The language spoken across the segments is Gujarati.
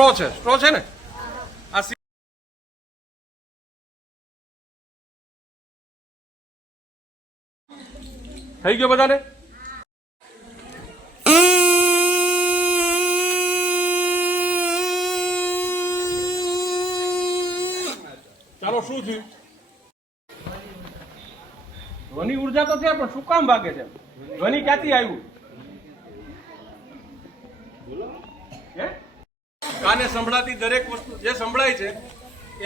સ્ટ્રો છે ને આ થઈ ગયો બધાને? ચાલો, શું થયું? ધ્વનિ ઉર્જા તો છે, પણ શું કામ ભાગે છે? ધ્વનિ ક્યાંથી આવ્યું? કાને સંભળાતી દરેક વસ્તુ જે સંભળાય છે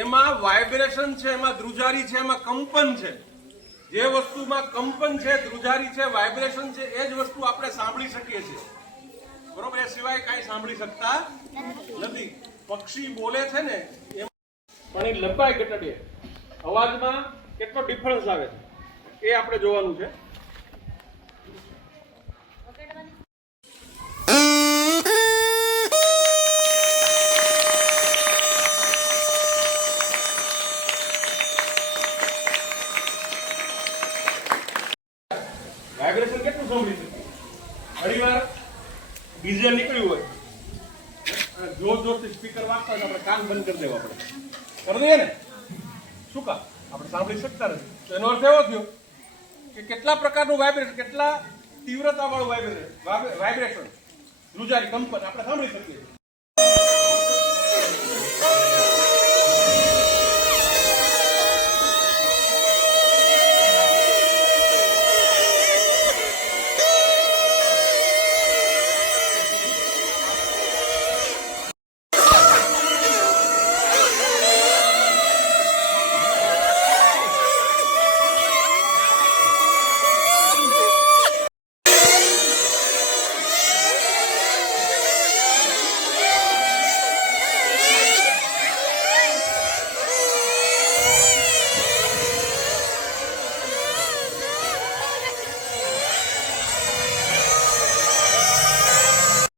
એમાં વાઇબ્રેશન છે, એમાં ધ્રુજારી છે, એમાં કંપન છે. જે વસ્તુમાં કંપન છે, ધ્રુજારી છે, વાઇબ્રેશન છે, એ જ વસ્તુ આપણે સાંભળી શકીએ છીએ. બરોબર? એ સિવાય કાંઈ સાંભળી શકતા નથી. પક્ષી બોલે છે ને પણ એ લંબાઈ ઘટાડે, અવાજમાં કેટલો ડિફરન્સ આવે છે એ આપણે જોવાનું છે. વાઇબ્રેશન કેટલું સાંભળી શકીએ? ઘણીવાર ડીજે નીકળ્યું હોય અને જોર જોરથી સ્પીકર વાગતા હોય, આપણે કાન બંધ કરી દેવા પડે. કરી દઈએ ને? શું કામ? આપણે સાંભળી શકતા નથી. તો એનો અર્થ એવો થયો કે કેટલા પ્રકારનું વાઇબ્રેશન, કેટલા તીવ્રતા વાળું વાઇબ્રેશન, ધ્રુજારી, કંપન આપણે સાંભળી શકીએ છીએ.